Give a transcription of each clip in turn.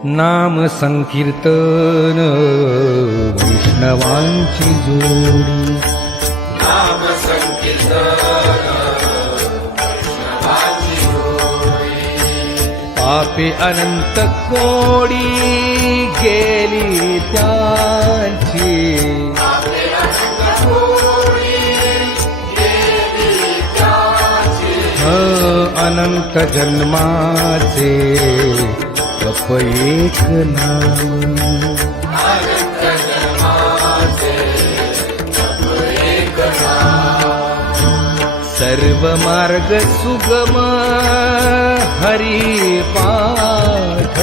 नाम संकीर्तन वैष्णवांची जोडी, नाम संकीर्तन वैष्णवांची जोडी. पापे अनंत कोडी गेली त्यांची, पापे अनंत कोडी गेली त्यांची. अनंत जन्माचे जप एक नाम, अनंत जन्माचे जप एक नाम. सर्व मार्ग सुगम हरी पाठ,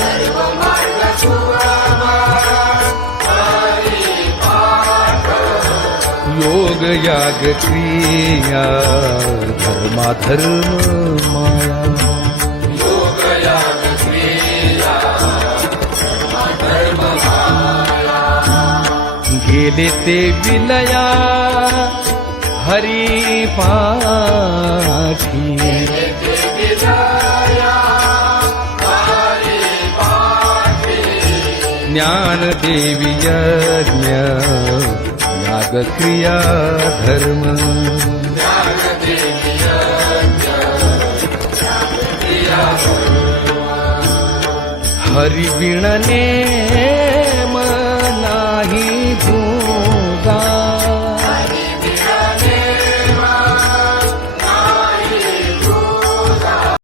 सर्व मार्ग सुगम हरी पाठ. योग याग क्रिया धर्माधर्म माया, योग याग क्रिया धर्म माया. गेले ते विलया हरी पाठी, ज्ञान देवी यज्ञ याग क्रिया धर्म, हरि बिन नेम नाही धूम,